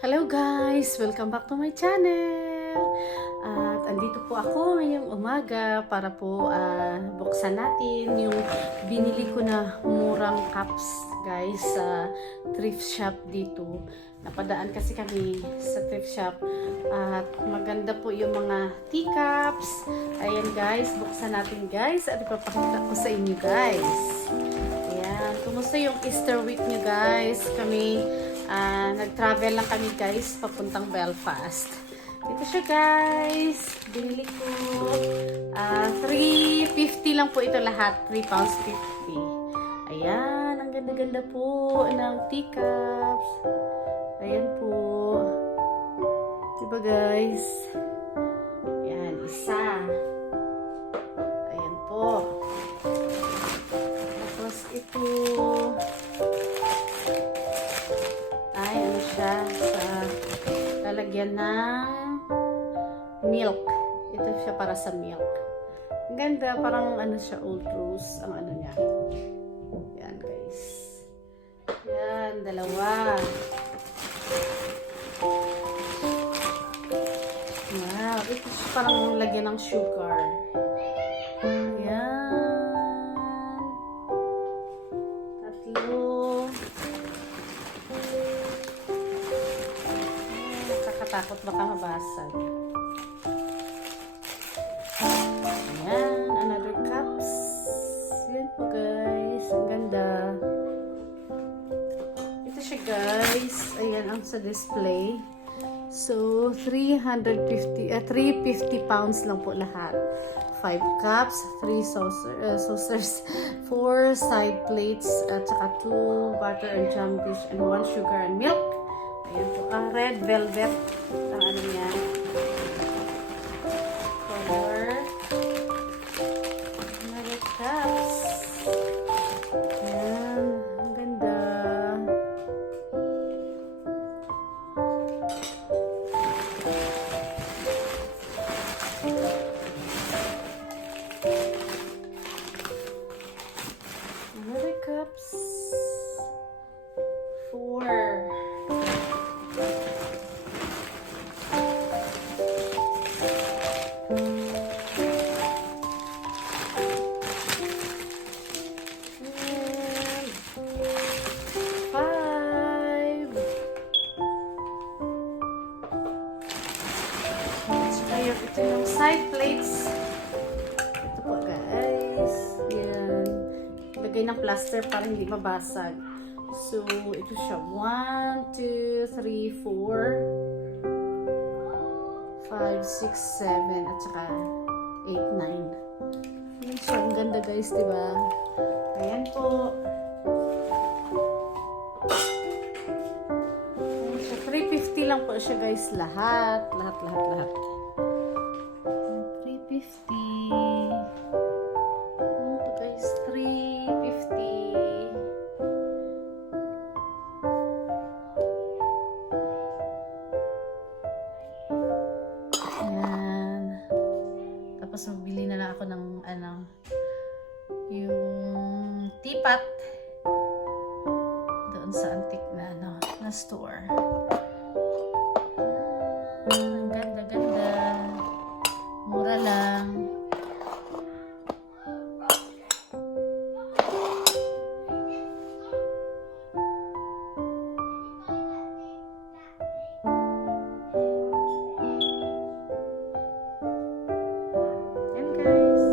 Hello guys! Welcome back to my channel! At andito po ako ngayong umaga para po buksan natin yung binili ko na murang cups guys sa thrift shop dito. Napadaan kasi kami sa thrift shop at maganda po yung mga teacups. Ayan guys, buksan natin guys at ipapakita ko sa inyo guys. Ayan, kumusta yung Easter week nyo guys? Kami nag-travel lang kami guys papuntang Belfast. Ito siya guys. Binili ko. 3.50 lang po ito lahat. £3.50. Ayan. Ang ganda-ganda po ng teacups. Ayan po. Diba guys? Ayan. Isa. Ayan po. Tapos ito. Sa lalagyan ng milk. Ito siya para sa milk. Ang ganda, parang ano siya, old rose ang ano niya. Yan guys. Yan, dalawa. Wow, ito siya parang lagyan ng sugar. Yan. Tatlo. Takot baka mabasag. Ayan, another cups. Yan po guys. Ang ganda. Ito siya guys. Ayan ang sa display. So, 350 pounds lang po lahat. 5 cups, 3 saucers, 4 side plates, at saka 2 butter and jam dish, and 1 sugar and milk. Ayan po, red velvet ang ano niya. Color. Another cups. Ayan, ang ganda. Another cups. 4. Ito yung side plates. Ito po guys. Yan. Lagay ng plaster para hindi mabasag. So, ito siya. 1, 2, 3, 4, 5, 6, 7, at saka 8, 9. Yan siya. Ang ganda guys, diba? Ayan po. Ayan siya. 350 lang po siya guys. Lahat. Lahat. 350. Ito guys, 350. Ayan. Tapos magbili na lang ako ng yung teapot doon sa antique na store. Ang ganda. Mura lang. Yan guys.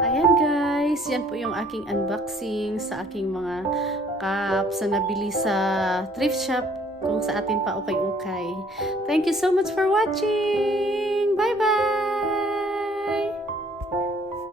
Ayan guys. Yan po yung aking unboxing sa aking mga cups na nabili sa thrift shop kung sa atin pa ukay-ukay. Thank you so much for watching!